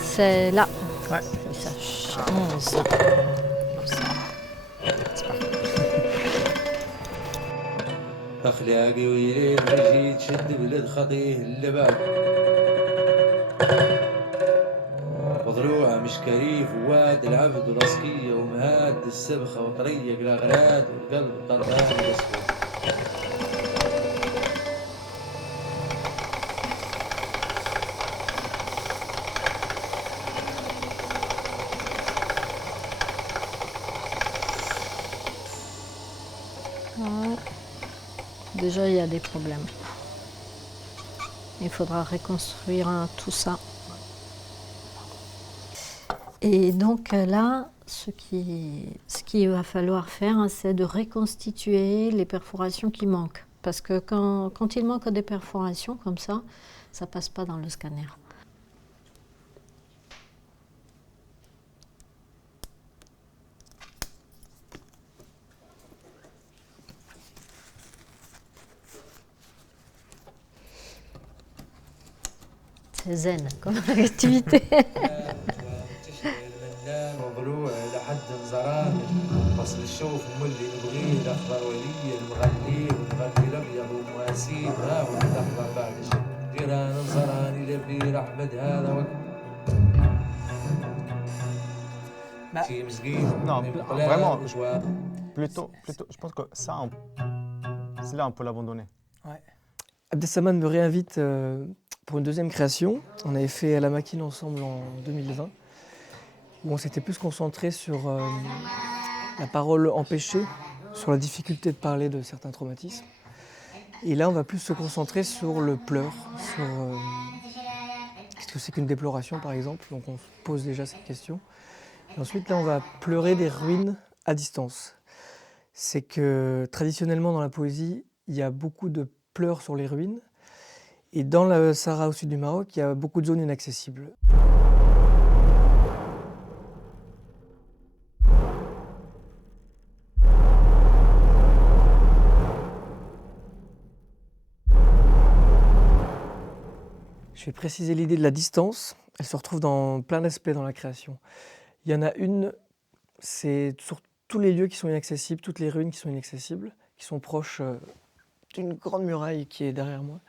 C'est là. Ouais. Ça change. C'est parfait. أخلاقي ويلي تجي تشد بلاد خطيه اللباب وضلوع مش كريف وواد العبد والعسكية ومهاد السبخة وطريق الأغراد والقلب طربان الأسود Ouais. Déjà, il y a des problèmes. Il faudra reconstruire tout ça. Et donc là, ce qu'il va falloir faire, c'est de reconstituer les perforations qui manquent. Parce que quand il manque des perforations comme ça ne passe pas dans le scanner. C'est zen comme activité. وضلوع لحد نزران فصل الشوف مولي نبغيه الاخضر ولي المغلي والمغلي الابيض ومواسيه ها هو الاخضر بعد جيران نزران يلبي احمد هذا وقت شي مسكين Non, vraiment, plutôt, je pense que ça, c'est là on peut l'abandonner. Ouais. Abdessamad me réinvite pour une deuxième création. On avait fait à la Makine ensemble en 2020, où on s'était plus concentré sur la parole empêchée, sur la difficulté de parler de certains traumatismes. Et là, on va plus se concentrer sur le pleur, sur qu'est-ce que c'est qu'une déploration par exemple. Donc on se pose déjà cette question. Et ensuite, là, on va pleurer des ruines à distance. C'est que traditionnellement dans la poésie, il y a beaucoup de pleurs sur les ruines. Et dans le Sahara au sud du Maroc, il y a beaucoup de zones inaccessibles. Je vais préciser l'idée de la distance. Elle se retrouve dans plein d'aspects dans la création. Il y en a une, c'est sur tous les lieux qui sont inaccessibles, toutes les ruines qui sont inaccessibles, qui sont proches d'une grande muraille qui est derrière moi.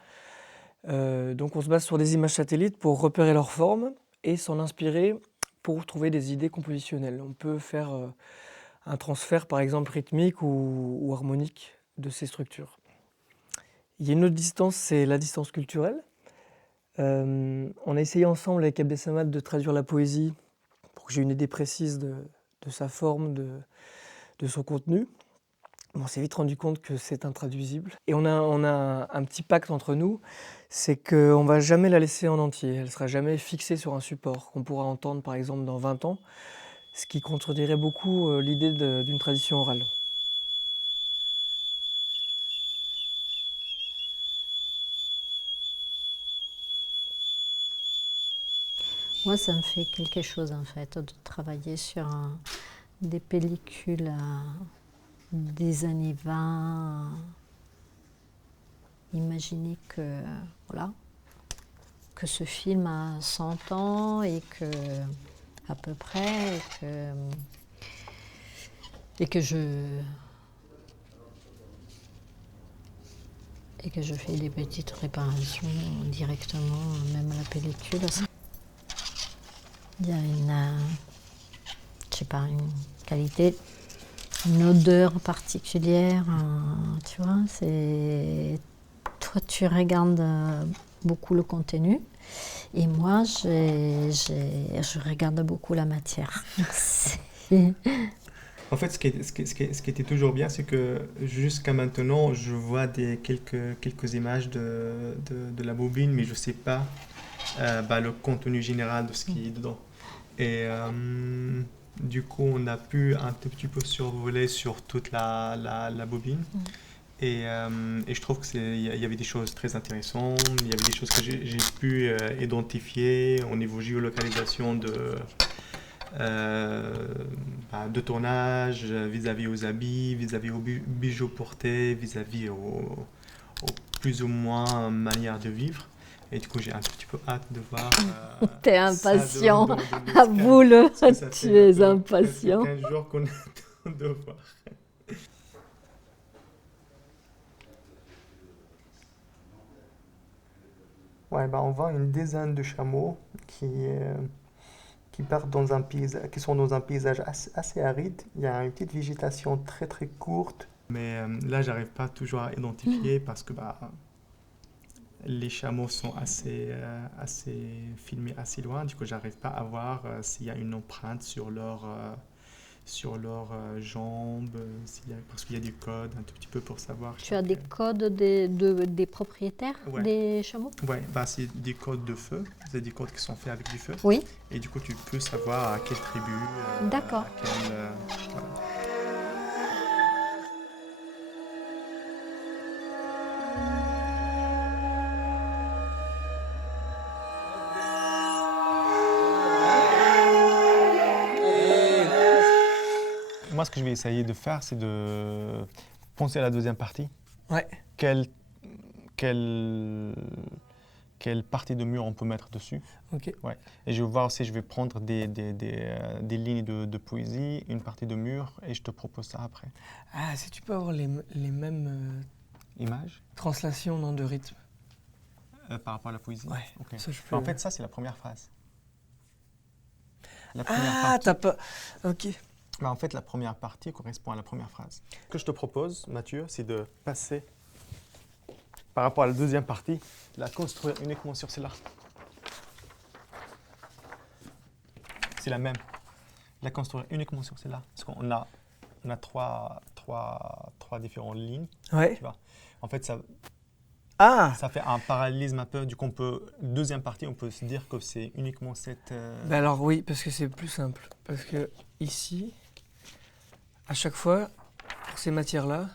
Donc on se base sur des images satellites pour repérer leur forme et s'en inspirer pour trouver des idées compositionnelles. On peut faire un transfert par exemple rythmique ou harmonique de ces structures. Il y a une autre distance, c'est la distance culturelle. On a essayé ensemble avec Abdessamad de traduire la poésie pour que j'ai une idée précise de sa forme, de son contenu. On s'est vite rendu compte que c'est intraduisible. Et on a un petit pacte entre nous, c'est qu'on ne va jamais la laisser en entier. Elle ne sera jamais fixée sur un support qu'on pourra entendre par exemple dans 20 ans, ce qui contredirait beaucoup l'idée d'une tradition orale. Moi, ça me fait quelque chose en fait de travailler sur des pellicules des années 20. Imaginez que, voilà, que ce film a 100 ans et que, à peu près, et que je fais des petites réparations directement, même à la pellicule. Il y a une qualité, une odeur particulière, tu vois, toi tu regardes beaucoup le contenu et moi je regarde beaucoup la matière. En fait, ce qui était toujours bien, c'est que jusqu'à maintenant, je vois quelques images de la bobine, mais je ne sais pas le contenu général de ce qui est dedans. Et du coup, on a pu un tout petit peu survoler sur toute la bobine. Et je trouve qu'il y avait des choses très intéressantes, il y avait des choses que j'ai pu identifier au niveau géolocalisation de tournage, vis-à-vis aux habits, vis-à-vis aux bijoux portés, vis-à-vis aux plus ou moins manière de vivre. Et du coup, j'ai un petit peu hâte de voir. T'es ça impatient. dans Avoue-le, parce que ça tu fait es presque impatient. 15 jours qu'on attend de voir. Ouais, bah on voit une dizaine de chameaux qui partent dans un paysage, qui sont dans un paysage assez aride. Il y a une petite végétation très très courte. Mais là, j'arrive pas toujours à identifier parce que bah, les chameaux sont assez filmés assez loin. Du coup, j'arrive pas à voir s'il y a une empreinte sur leurs jambes, parce qu'il y a du code un tout petit peu pour savoir. Tu as des codes des propriétaires Ouais. des chameaux? Ouais, bah c'est des codes de feu, c'est des codes qui sont faits avec du feu. Oui. Et du coup, tu peux savoir à quelle tribu, D'accord. à quelle, voilà. Moi, ce que je vais essayer de faire, c'est de penser à la deuxième partie. Ouais. Quelle partie de mur on peut mettre dessus. Ok. Ouais. Et je vais voir si je vais prendre des lignes de poésie, une partie de mur, et je te propose ça après. Ah, si tu peux avoir les mêmes Image translations, non, de rythme. par rapport à la poésie. Ouais. Ok. Ça, je peux... En fait, ça, c'est la première phrase. La première Ah, partie. t'as pas... Ok. En fait, la première partie correspond à la première phrase. Ce que je te propose, Mathieu, c'est de passer par rapport à la deuxième partie, la construire uniquement sur celle-là. C'est la même. La construire uniquement sur celle-là. Parce qu'on a trois différentes lignes. Ouais. Tu vois. En fait, ça fait un parallélisme un peu. Du coup, deuxième partie, on peut se dire que c'est uniquement cette... Ben alors oui, parce que c'est plus simple. Parce que ici, à chaque fois, pour ces matières-là,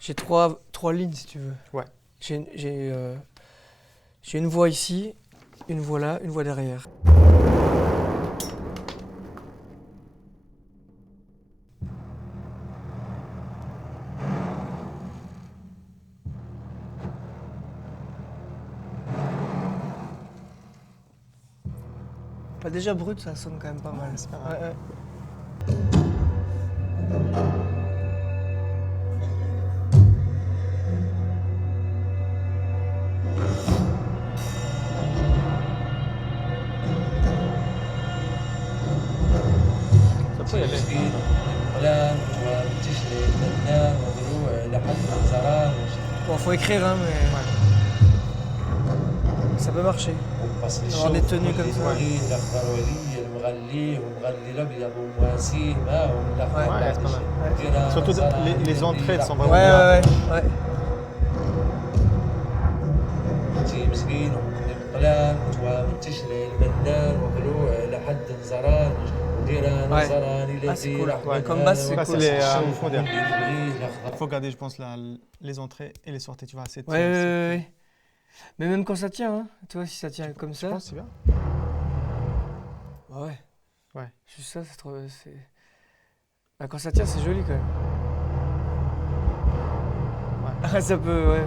j'ai trois lignes si tu veux. Ouais. J'ai une voie ici, une voie là, une voie derrière. Bah déjà brut, ça sonne quand même pas mal. c'est pas mal. Ouais. Ça peut y aller. مسكين قلام وتشري المنان وضلوع لحد زران Bon, faut écrire, hein, mais ça peut marcher. وبصل Avoir des الشوف tenues comme ça. واللي الاخضر ولي المغلي ومغلي الابيض ومواسيه ما هو من الاخضر Ouais, بعد c'est pas mal. شيء. جيران Surtout زران les entrées, elles sont vraiment Ouais, bien. ouais. تي مسكين قلام وتشري المنان وضلوع لحد زران وجيران Ouais. زران Ah, c'est الذي cool. رحمة Ouais, comme basse, c'est Ça, cool. c'est les الشوف fondeurs. اللي يبغيه الاخضر. Il faut garder, je pense, les entrées et les sorties. Tu vois, cette, Ouais. Mais même quand ça tient, hein. Tu vois, si ça tient comme Je ça. pense que c'est bien. Bah ouais. Ouais. Juste ça, c'est trop. Bah, quand ça tient, c'est joli quand même. Ouais. Ah, ça peut, ouais.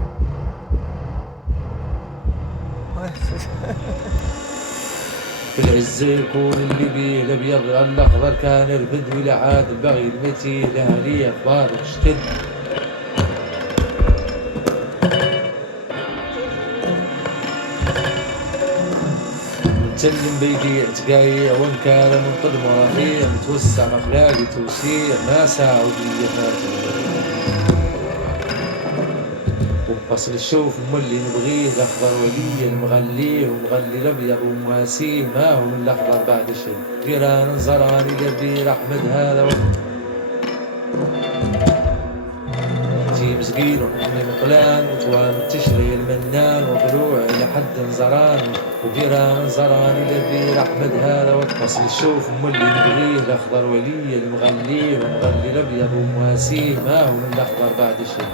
Ouais, في العز يكون اللي بيه الابيض الاخضر كان البدوي لعاد البغي المتي لهالي اخبار وشتد متسلم بيدي اعتقايع وانكار من قدم ورفيع متوسع مخلاقي توسيع ما سعودية فاتن وبصل الشوف مولي نبغيه الاخضر ولي المغليه ومغلي الابيض ومواسيه ما هو من الاخضر بعد شيء جيران زراني قدير احمد هذا تي مسكين ومحمي مقلان وتوام تشري المنان وضلوع لحد زران وجيران زراني قدير احمد هذا وبصل الشوف مولي نبغيه الاخضر ولي المغليه ومغلي الابيض ومواسيه ما هو من الاخضر بعد شيء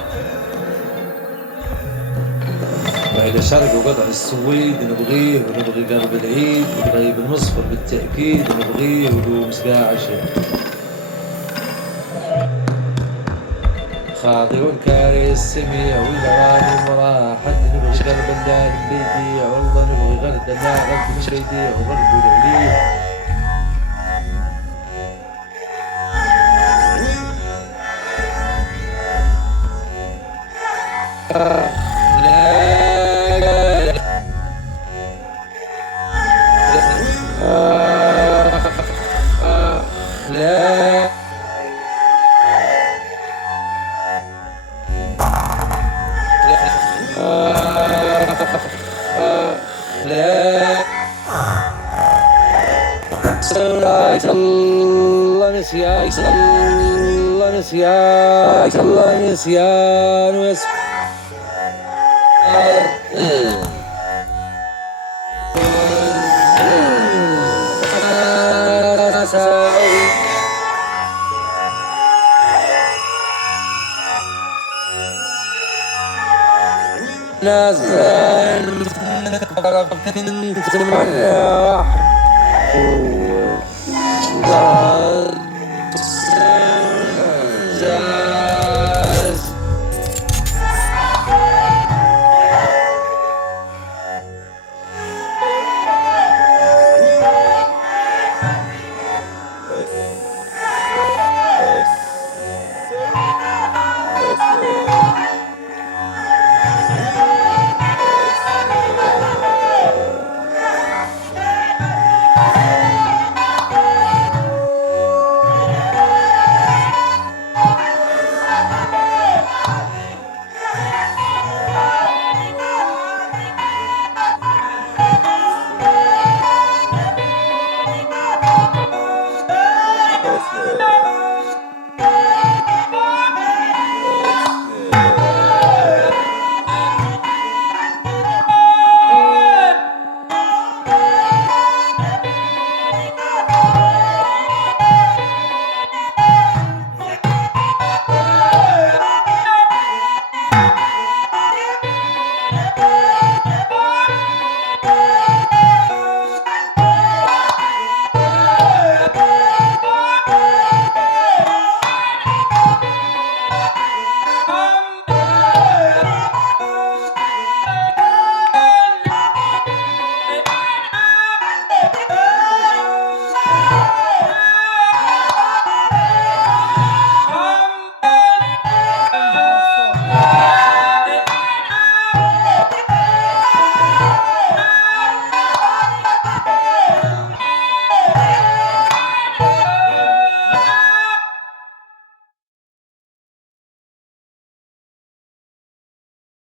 وإلى شرق وقطع السويد نبغيه ونبغي قلب العيد ونغيب المصفر بالتأكيد نبغيه ولو مسقاع عشي خاطئ كاره السميع والغرام المراحة نبغي غير بلدان بيدي والله نبغي غير الدماء غير من بيدي وغير الدولي الله نسيان ناس